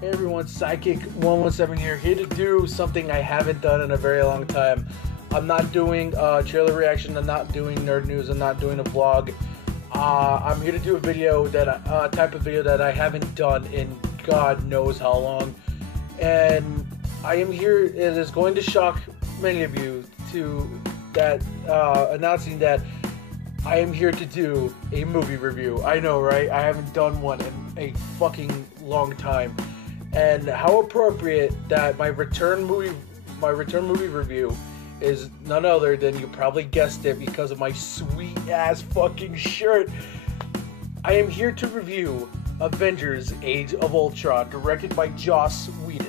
Hey everyone, Psychic 117 here to do something I haven't done in a very long time. I'm not doing a trailer reaction, I'm not doing nerd news, I'm not doing a vlog. I'm here to do a video type of video that I haven't done in God knows how long. And I am here, it is going to shock many of you announcing that I am here to do a movie review. I know, right? I haven't done one in a fucking long time. And how appropriate that my return movie review is none other than, you probably guessed it because of my sweet ass fucking shirt. I am here to review Avengers: Age of Ultron, directed by Joss Whedon.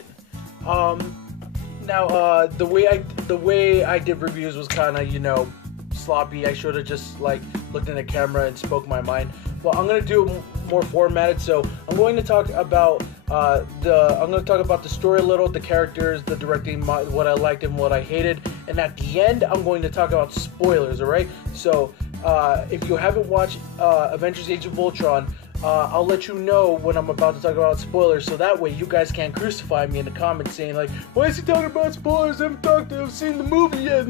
Now the way I did reviews was kind of, sloppy. I should have just looked in the camera and spoke my mind. Well, I'm gonna do it more formatted. So I'm going to talk about the story a little, the characters, the directing, what I liked and what I hated, and at the end I'm going to talk about spoilers. All right. So if you haven't watched Avengers: Age of Ultron, I'll let you know when I'm about to talk about spoilers, so that way you guys can't crucify me in the comments saying why is he talking about spoilers? I've seen the movie yet.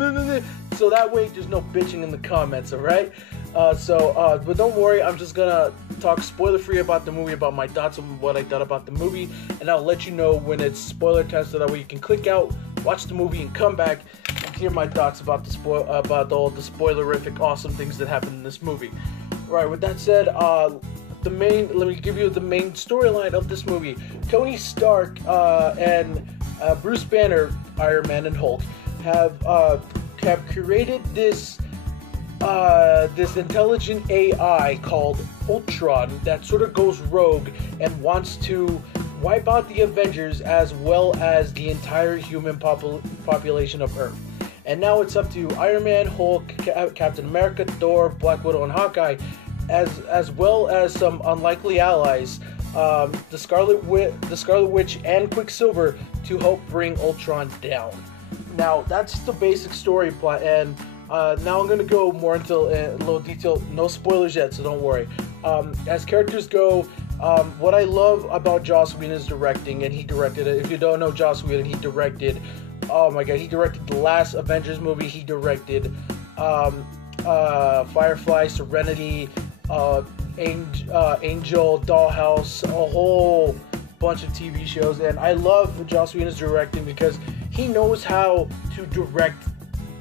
So that way there's no bitching in the comments, alright? But don't worry, I'm just gonna talk spoiler-free about the movie, about my thoughts on what I thought about the movie, and I'll let you know when it's spoiler time, so that way you can click out, watch the movie, and come back and hear my thoughts about all the spoilerific awesome things that happened in this movie. Alright, with that said, let me give you the main storyline of this movie. Tony Stark and Bruce Banner, Iron Man and Hulk, have created this intelligent AI called Ultron that sort of goes rogue and wants to wipe out the Avengers as well as the entire human population of Earth. And now it's up to Iron Man, Hulk, Captain America, Thor, Black Widow, and Hawkeye, as well as some unlikely allies, the Scarlet Witch and Quicksilver, to help bring Ultron down. Now that's the basic story plot, and now I'm going to go more into a little detail. No spoilers yet, so don't worry. As characters go, what I love about Joss Whedon's directing, and he directed it. If you don't know Joss Whedon, he directed, oh my god, he directed the last Avengers movie. He directed Firefly, Serenity, Angel, Dollhouse, a whole bunch of TV shows. And I love Joss Whedon's directing because he knows how to direct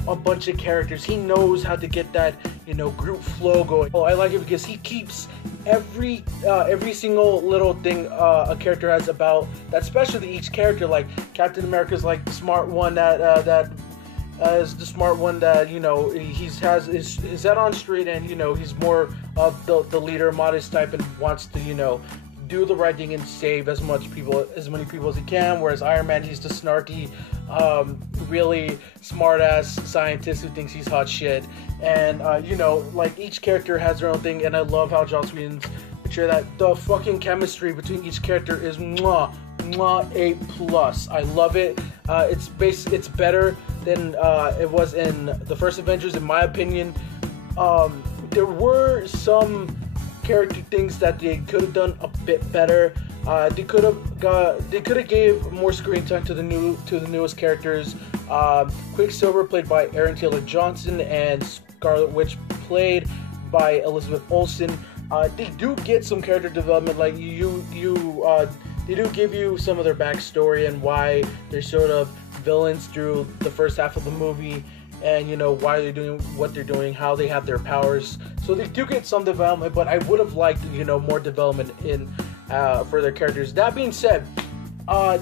a bunch of characters. He knows how to get that, group flow going. Oh, I like it because he keeps every single little thing a character has about that's special to each character. Like Captain America's the smart one that is the smart one that has his head on straight, and he's more of the leader, modest type, and wants to do the right thing and save as many people as he can. Whereas Iron Man, he's the snarky, really smart ass scientist who thinks he's hot shit. And each character has their own thing, and I love how Joss Whedon's picture that the fucking chemistry between each character is mwah A+. I love it. It's better than it was in the first Avengers, in my opinion. There were some character things that they could have done a bit better. They could have gave more screen time to the newest characters. Quicksilver, played by Aaron Taylor Johnson, and Scarlet Witch, played by Elizabeth Olsen. They do get some character development, they do give you some of their backstory and why they're sort of villains through the first half of the movie, and why they're doing what they're doing, how they have their powers. So they do get some development, but I would have liked more development in for their characters. That being said,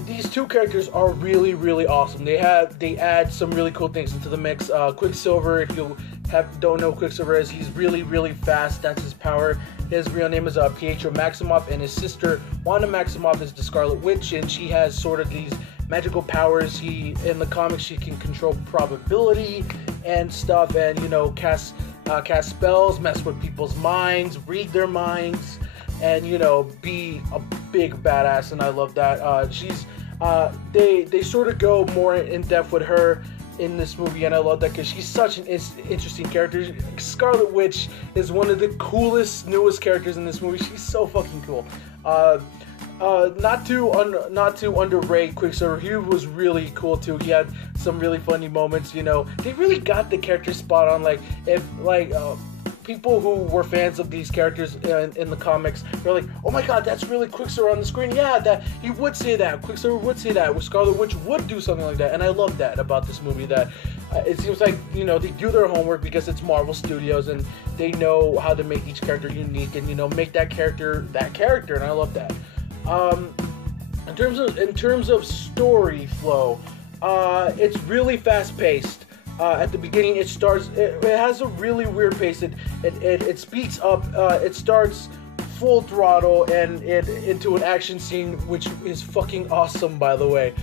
these two characters are really, really awesome. They add some really cool things into the mix. Quicksilver, if you don't know Quicksilver is, he's really, really fast. That's his power. His real name is Pietro Maximoff, and his sister Wanda Maximoff is the Scarlet Witch, and she has sort of these magical powers. In the comics, she can control probability and stuff, and cast spells, mess with people's minds, read their minds, and be a big badass. And I love that. They sort of go more in depth with her in this movie, and I love that because she's such an interesting character. Scarlet Witch is one of the coolest, newest characters in this movie. She's so fucking cool. not to underrate Quicksilver. He was really cool too. He had some really funny moments. You know, they really got the character spot on. Like if people who were fans of these characters in the comics, they're like, oh my god, that's really Quicksilver on the screen. Yeah, that he would say that. Quicksilver would say that. Scarlet Witch would do something like that. And I love that about this movie. That it seems like, you know, they do their homework because it's Marvel Studios and they know how to make each character unique and, you know, make that character, and I love that. In terms of story flow, it's really fast paced. At the beginning, it has a really weird pace. It speeds up. It starts full throttle and into an action scene, which is fucking awesome, by the way.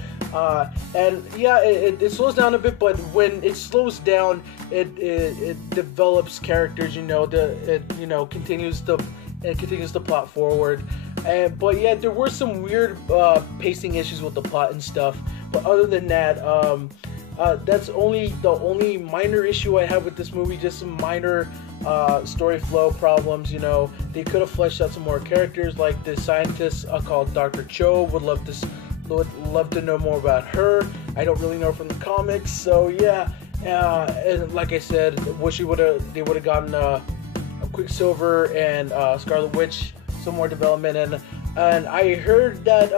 And yeah, it slows down a bit, but when it slows down, it develops characters. You know, continues the plot forward. But yeah, there were some weird pacing issues with the plot and stuff. But other than that, that's the only minor issue I have with this movie. Just some minor story flow problems. You know, they could have fleshed out some more characters, like the scientist called Dr. Cho. Would love to know more about her. I don't really know from the comics, so yeah. And like I said, wish they would have gotten a Quicksilver and Scarlet Witch some more development. And I heard that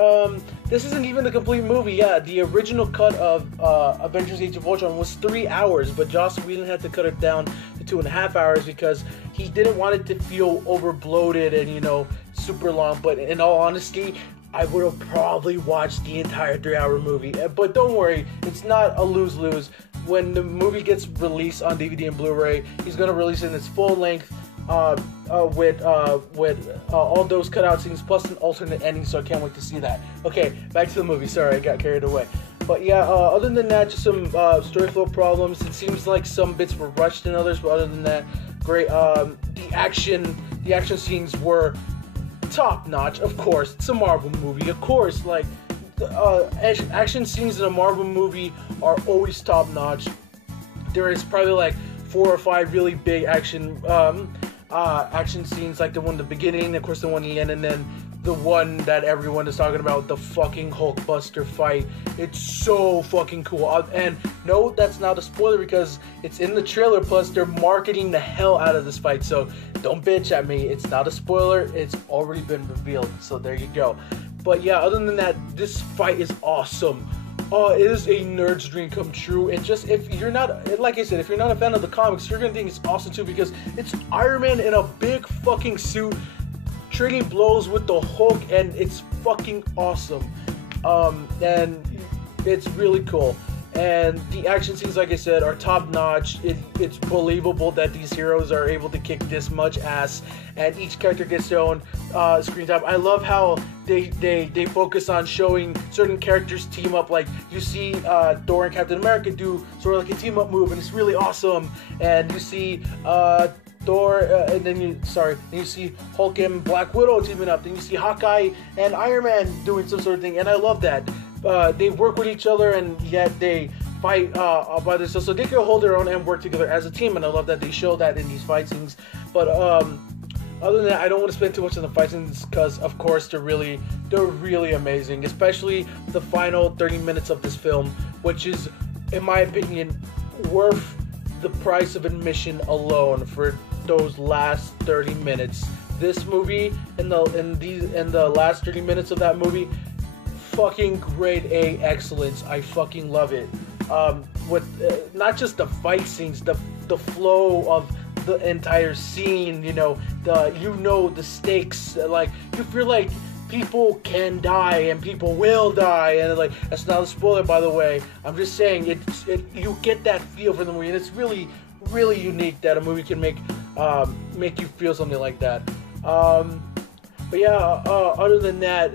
this isn't even the complete movie. Yeah, the original cut of Avengers: Age of Ultron was 3 hours, but Joss Whedon had to cut it down to 2.5 hours because he didn't want it to feel over bloated and, you know, super long. But in all honesty, I would have probably watched the entire 3-hour movie. But don't worry, it's not a lose-lose. When the movie gets released on DVD and Blu-ray, he's gonna release it in its full length. With all those cutout scenes plus an alternate ending, so I can't wait to see that. Okay, back to the movie. Sorry, I got carried away. But yeah, other than that, just some story flow problems. It seems like some bits were rushed in others, but other than that, great. The action scenes were top notch. Of course, it's a Marvel movie. Of course, like action scenes in a Marvel movie are always top notch. There is probably like 4 or 5 really big action scenes, like the one at the beginning, of course the one at the end, and then the one that everyone is talking about, the fucking Hulkbuster fight. It's so fucking cool. And no, that's not a spoiler because it's in the trailer, plus they're marketing the hell out of this fight, so don't bitch at me. It's not a spoiler, it's already been revealed, so there you go. But yeah, other than that, this fight is awesome. It is a nerd's dream come true, and just if you're not, like I said, if you're not a fan of the comics, you're gonna think it's awesome too, because it's Iron Man in a big fucking suit trading blows with the Hulk, and it's fucking awesome. And it's really cool. And the action scenes, like I said, are top notch. It's believable that these heroes are able to kick this much ass, and each character gets their own screen time. I love how they focus on showing certain characters team up. Like you see Thor and Captain America do sort of like a team up move, and it's really awesome. And you see Thor, and then you see Hulk and Black Widow teaming up. Then you see Hawkeye and Iron Man doing some sort of thing, and I love that. They work with each other, and yet they fight by themselves, so they can hold their own and work together as a team. And I love that they show that in these fight scenes. But other than that, I don't want to spend too much on the fight scenes because, of course, they're really amazing. Especially the final 30 minutes of this film, which is, in my opinion, worth the price of admission alone for those last 30 minutes. This movie and the last 30 minutes of that movie, fucking grade A excellence. I fucking love it. With not just the fight scenes, the flow of the entire scene. The stakes. Like, you feel like people can die and people will die, and like, that's not a spoiler, by the way. I'm just saying you get that feel for the movie, and it's really unique that a movie can make you feel something like that. But yeah, other than that,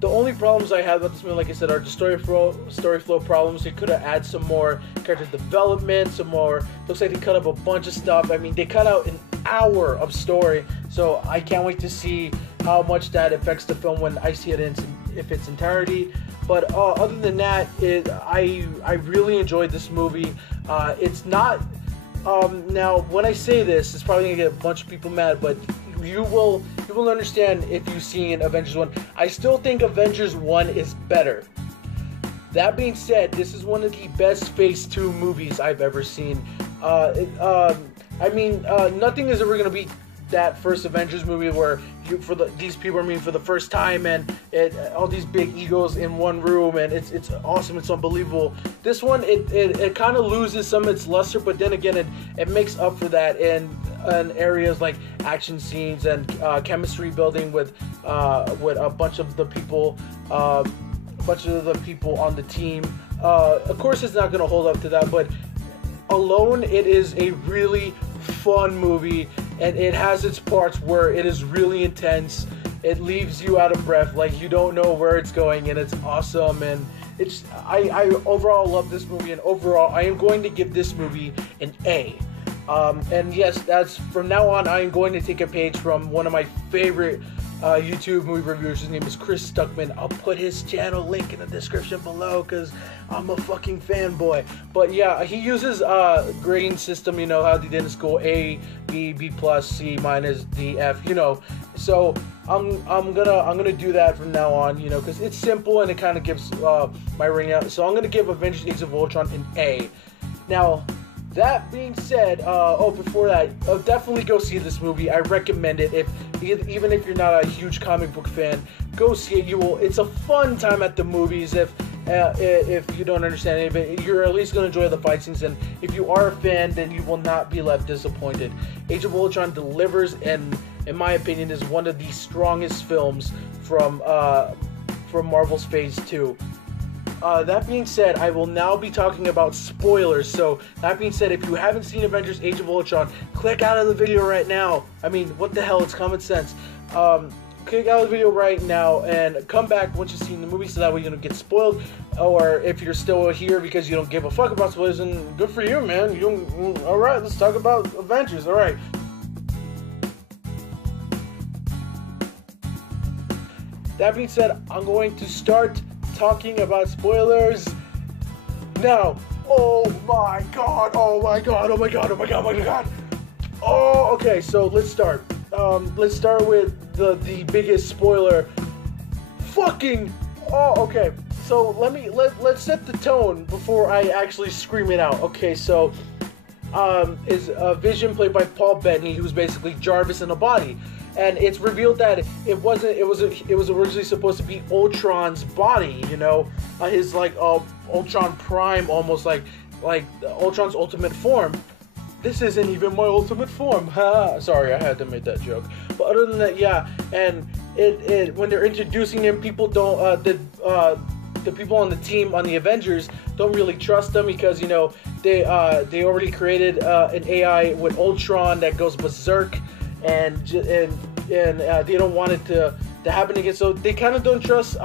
the only problems I have about this movie, like I said, are the story flow problems. They could have added some more character development, some more. Looks like they cut up a bunch of stuff. I mean, they cut out an hour of story, so I can't wait to see how much that affects the film when I see it in its entirety. But other than that, I really enjoyed this movie. It's not. Now, when I say this, it's probably gonna get a bunch of people mad, but you will you will understand if you've seen Avengers 1. I still think Avengers 1 is better. That being said, this is one of the best Phase 2 movies I've ever seen. Nothing is ever going to beat that first Avengers movie where these people are meeting for the first time, and all these big egos in one room, and it's awesome, it's unbelievable. This one, it kind of loses some of its luster, but then again, it makes up for that in areas like action scenes and chemistry building with a bunch of the people on the team. Of course, it's not going to hold up to that, but alone, it is a really fun movie, and it has its parts where it is really intense. It leaves you out of breath, like you don't know where it's going, and it's awesome. And I overall love this movie, and overall I am going to give this movie an A. And yes, that's from now on I am going to take a page from one of my favorite YouTube movie reviewers. His name is Chris Stuckman. I'll put his channel link in the description below because I'm a fucking fanboy. But yeah, he uses grading system, you know how they did in school: A, B, B+, C-, D, F, you know. So I'm gonna do that from now on, you know, because it's simple and it kind of gives my rating out. So I'm gonna give Avengers: Age of Ultron an A. Now, that being said, before that, definitely go see this movie. I recommend it. Even if you're not a huge comic book fan, go see it. It's a fun time at the movies. If you don't understand any of it, you're at least going to enjoy the fight scenes. And if you are a fan, then you will not be left disappointed. Age of Ultron delivers, and in my opinion, is one of the strongest films from Marvel's Phase 2. That being said, I will now be talking about spoilers. So, that being said, if you haven't seen Avengers: Age of Ultron, click out of the video right now. I mean, what the hell? It's common sense. Click out of the video right now and come back once you've seen the movie, so that way you don't get spoiled. Or if you're still here because you don't give a fuck about spoilers, then good for you, man. All right, let's talk about Avengers. All right. That being said, I'm going to start talking about spoilers now. Oh my god, okay, so let's start. Let's start with the biggest spoiler. Okay, so let's set the tone before I actually scream it out. Okay, so is Vision, played by Paul Bettany, who's basically Jarvis in a body. And it's revealed that it was originally supposed to be Ultron's body, you know, his like Ultron Prime, almost like Ultron's ultimate form. This isn't even my ultimate form. Sorry, I had to make that joke. But other than that, yeah. And it when they're introducing him, people don't the people on the team on the Avengers don't really trust them because, you know, they already created an AI with Ultron that goes berserk. And they don't want it to happen again, so they kind of don't trust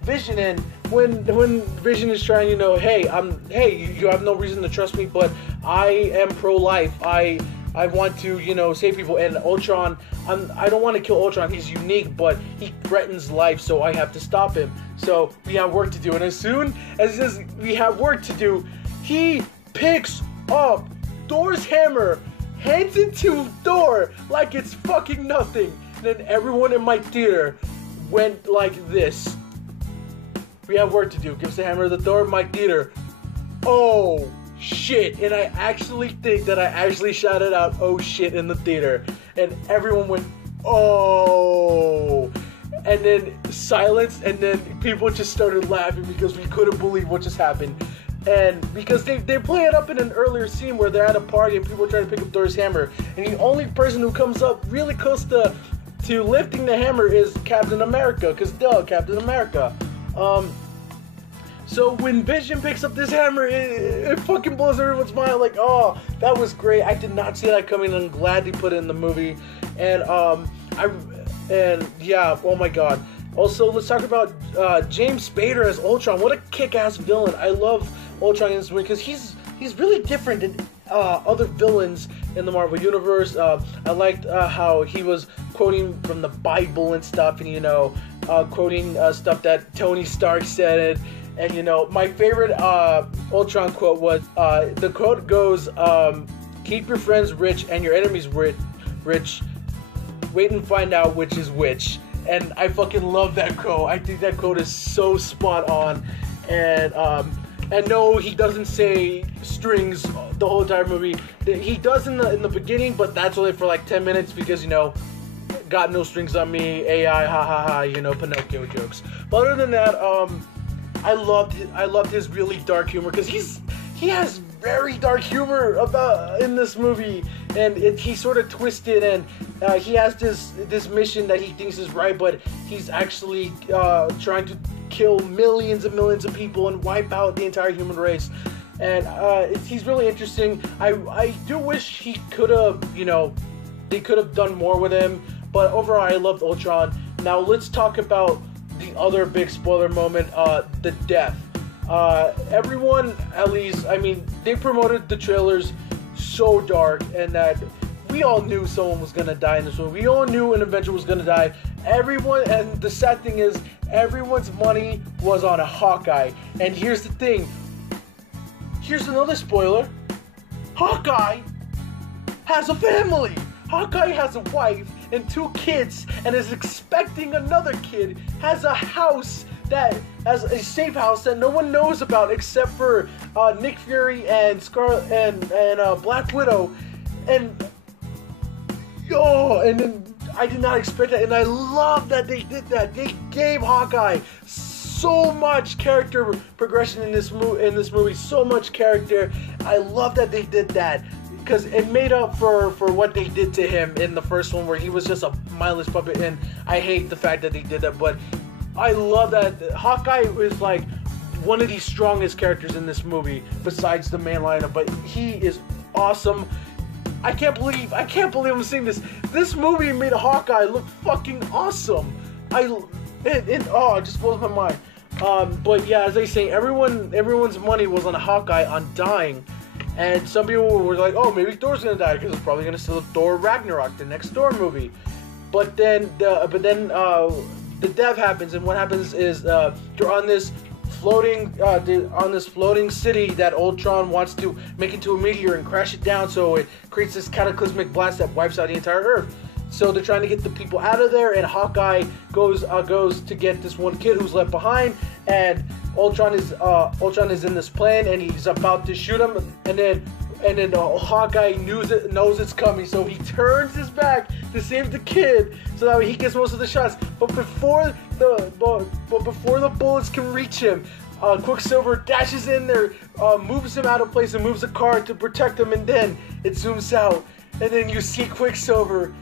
Vision. And when Vision is trying, you know, hey, you have no reason to trust me, but I am pro-life. I want to, you know, save people. And Ultron, I don't want to kill Ultron. He's unique, but he threatens life, so I have to stop him. So we have work to do. And as soon as we have work to do, he picks up Thor's hammer, hands it to Thor like it's fucking nothing. And then everyone in my theater went like this. We have work to do. Gives the hammer to Thor. My theater. Oh shit. And I actually think that I actually shouted out "oh shit" in the theater. And everyone went, oh. And then silence. And then people just started laughing because we couldn't believe what just happened. And because they play it up in an earlier scene where they're at a party and people are trying to pick up Thor's hammer, and the only person who comes up really close to lifting the hammer is Captain America, because Captain America. So when Vision picks up this hammer, it fucking blows everyone's mind. Like, oh, that was great. I did not see that coming, and I'm glad they put it in the movie. And yeah, oh my god. Also, let's talk about James Spader as Ultron. What a kick-ass villain. I love Ultron in this movie because he's really different than other villains in the Marvel Universe. I liked how he was quoting from the Bible and stuff, and, you know, quoting stuff that Tony Stark said. And you know, my favorite Ultron quote was, the quote goes, keep your friends rich and your enemies rich. wait and find out which is which. And I fucking love that quote. I think that quote is so spot on. And no, he doesn't say strings the whole entire movie. He does in the beginning, but that's only for like 10 minutes because, you know, got no strings on me, AI, ha ha ha, you know, Pinocchio jokes. But other than that, I loved his really dark humor, because he has very dark humor in this movie, and he's sort of twisted, and he has this mission that he thinks is right, but he's actually trying to kill millions and millions of people and wipe out the entire human race. And he's really interesting. I do wish he could have, you know, they could have done more with him, but overall I loved Ultron. Now let's talk about the other big spoiler moment, the death. Everyone, at least, I mean, they promoted the trailers so dark, and that we all knew someone was gonna die in this movie. We all knew an Avenger was gonna die. Everyone, and the sad thing is, everyone's money was on a Hawkeye. And here's the thing. Here's another spoiler. Hawkeye has a family. Hawkeye has a wife and 2 kids, and is expecting another kid. Has a house that has a safe house that no one knows about except for Nick Fury and Black Widow. And then I did not expect that, and I love that they did that. They gave Hawkeye so much character progression in this movie, so much character. I love that they did that, because it made up for what they did to him in the first one, where he was just a mindless puppet, and I hate the fact that they did that, but I love that Hawkeye is like one of the strongest characters in this movie besides the main lineup, but he is awesome. I can't believe I'm seeing this. This movie made Hawkeye look fucking awesome. It just blows my mind. But yeah, as I say, everyone's money was on Hawkeye on dying, and some people were like, oh, maybe Thor's gonna die because it's probably gonna steal Thor Ragnarok, the next Thor movie. But then the death happens, and what happens is you're on this floating city that Ultron wants to make into a meteor and crash it down, so it creates this cataclysmic blast that wipes out the entire Earth. So they're trying to get the people out of there, and Hawkeye goes to get this one kid who's left behind, and Ultron is in this plane, and he's about to shoot him, and then Hawkeye knows it's coming, so he turns his back to save the kid, so that way he gets most of the shots. But before the bullets can reach him, Quicksilver dashes in there, moves him out of place, and moves a car to protect him. And then it zooms out, and then you see Quicksilver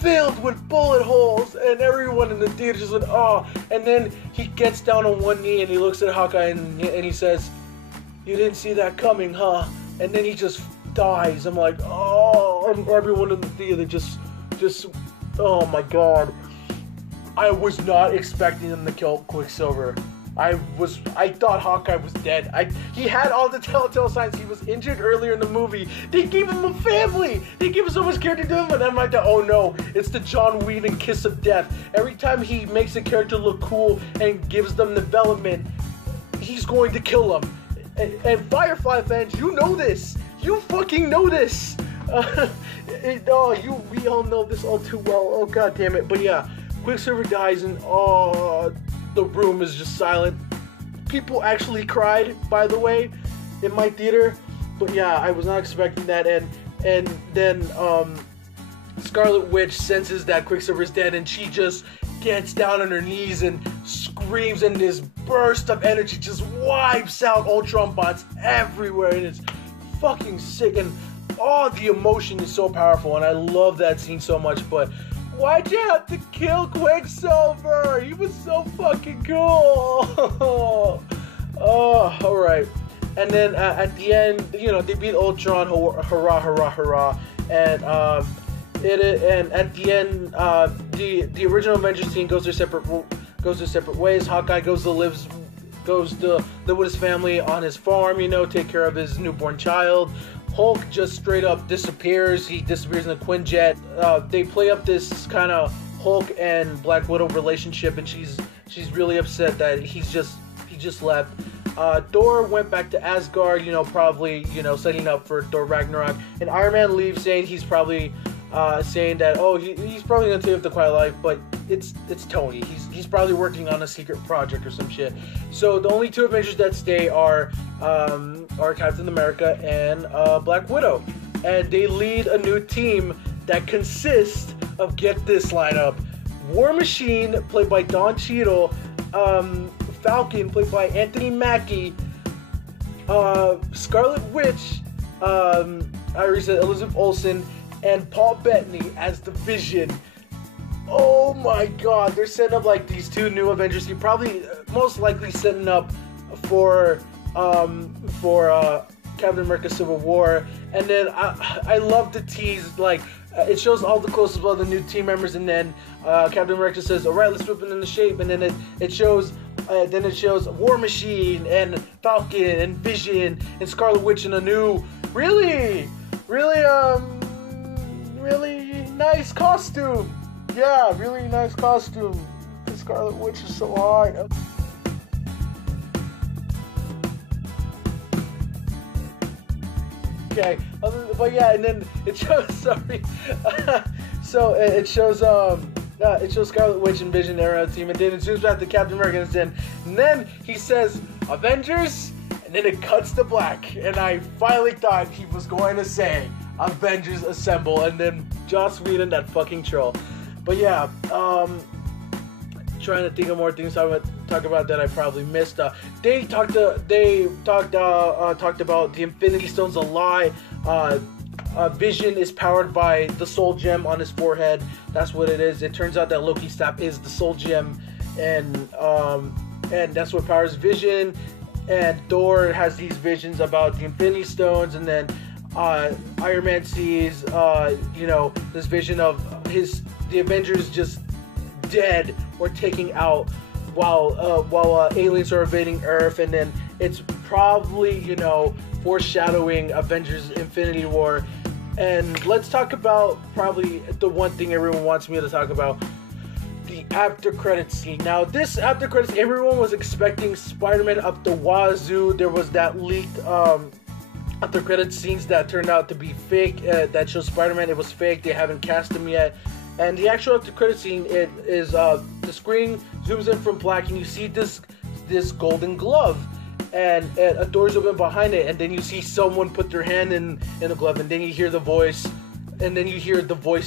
filled with bullet holes, and everyone in the theater just went, oh. And then he gets down on one knee and he looks at Hawkeye and he says, "You didn't see that coming, huh?" And then he just dies. I'm like, oh, and everyone in the theater just, oh my god. I was not expecting them to kill Quicksilver. I thought Hawkeye was dead. He had all the telltale signs. He was injured earlier in the movie. They gave him a family. They gave him so much character to him, and I'm like, oh no, it's the John Whedon kiss of death. Every time he makes a character look cool and gives them development, he's going to kill them. And Firefly fans, you know this. You fucking know this. We all know this all too well. Oh god damn it. But yeah, Quicksilver dies, and the room is just silent. People actually cried, by the way, in my theater. But yeah, I was not expecting that. And then Scarlet Witch senses that Quicksilver's dead, and she just gets down on her knees and screams, and this burst of energy just wipes out Ultron bots everywhere, and it's fucking sick, and the emotion is so powerful, and I love that scene so much. But why'd you have to kill Quicksilver? He was so fucking cool. Alright. And then at the end, they beat Ultron, hurrah, hurrah, hurrah. And at the end, the original Avengers team goes their separate ways. Hawkeye goes to live with his family on his farm, take care of his newborn child. Hulk just straight up disappears. He disappears in a Quinjet. They play up this kind of Hulk and Black Widow relationship, and she's really upset that he just left. Thor went back to Asgard, probably setting up for Thor Ragnarok. And Iron Man leaves, saying he's probably saying that, oh, he's probably gonna take up the quiet life, but it's Tony. He's probably working on a secret project or some shit. So the only two Avengers that stay are Captain America and Black Widow, and they lead a new team that consists of, get this lineup: War Machine, played by Don Cheadle, Falcon, played by Anthony Mackie, Scarlet Witch, I already said Elizabeth Olsen, and Paul Bettany as the Vision. Oh my god, they're setting up like these two new Avengers. He probably, most likely setting up for Captain America Civil War. And then I love the tease, like, it shows all the close-ups of the new team members, and then Captain America says, alright, let's whip it into shape, and then it shows War Machine and Falcon and Vision and Scarlet Witch in a new, really nice costume. Yeah, really nice costume. The Scarlet Witch is so hot. Okay, but yeah, and then it shows, sorry. So it shows Scarlet Witch and Vision, they're on a team, and then it zooms back to Captain America, and then he says, Avengers, and then it cuts to black, and I finally thought he was going to say, Avengers Assemble, and then Joss Whedon, that fucking troll. But yeah, trying to think of more things I would talk about that I probably missed. They talked about the Infinity Stones a lot. Vision is powered by the Soul Gem on his forehead. That's what it is. It turns out that Loki's staff is the Soul Gem, and that's what powers Vision. And Thor has these visions about the Infinity Stones, and then Iron Man sees this vision of the Avengers just dead or taking out while aliens are invading Earth, and then it's probably foreshadowing Avengers Infinity War. And let's talk about probably the one thing everyone wants me to talk about, the after credits scene. Now, this after credits, everyone was expecting Spider-Man up the wazoo. There was that leaked after credits scenes that turned out to be fake, that shows Spider-Man. It was fake. They haven't cast him yet. And the actual after credits scene, it is the screen zooms in from black, and you see this golden glove, and a door's open behind it, and then you see someone put their hand in the glove, and then you hear the voice,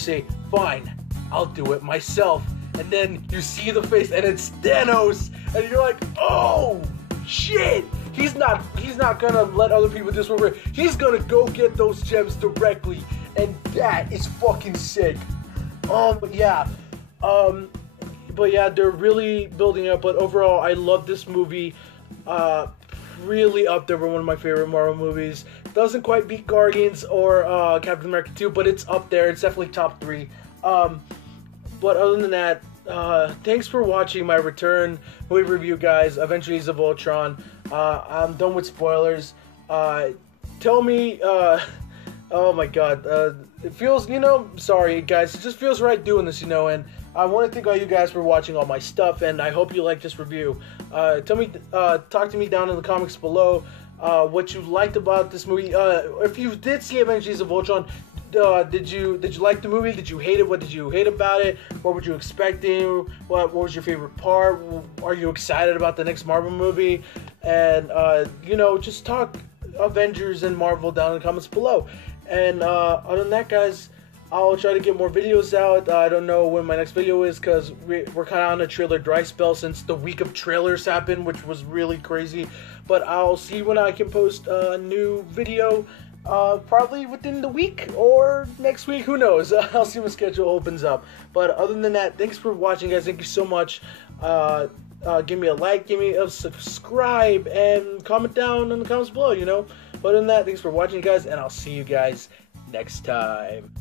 say, "Fine, I'll do it myself." And then you see the face, and it's Thanos, and you're like, "Oh shit! He's not gonna let other people do this for free. He's gonna go get those gems directly," and that is fucking sick. But yeah, they're really building up. But overall, I love this movie. Really up there with one of my favorite Marvel movies. Doesn't quite beat Guardians or Captain America 2, but it's up there. It's definitely top 3. But other than that, thanks for watching my return movie review, guys. Avengers of Ultron. I'm done with spoilers. Tell me, oh my god, it feels, sorry guys, it just feels right doing this, and I want to thank all you guys for watching all my stuff, and I hope you like this review. Talk to me down in the comments below, what you liked about this movie. If you did see Avengers of Ultron, did you like the movie? Did you hate it? What did you hate about it? What were you expecting? What was your favorite part? Are you excited about the next Marvel movie? And just talk Avengers and Marvel down in the comments below. And other than that, guys, I'll try to get more videos out. I don't know when my next video is, because we're kind of on a trailer dry spell since the week of trailers happened, which was really crazy. But I'll see when I can post a new video, probably within the week or next week, who knows. I'll see when schedule opens up. But other than that, thanks for watching, guys. Thank you so much. Give me a like, give me a subscribe, and comment down in the comments below, But other than that, thanks for watching, guys, and I'll see you guys next time.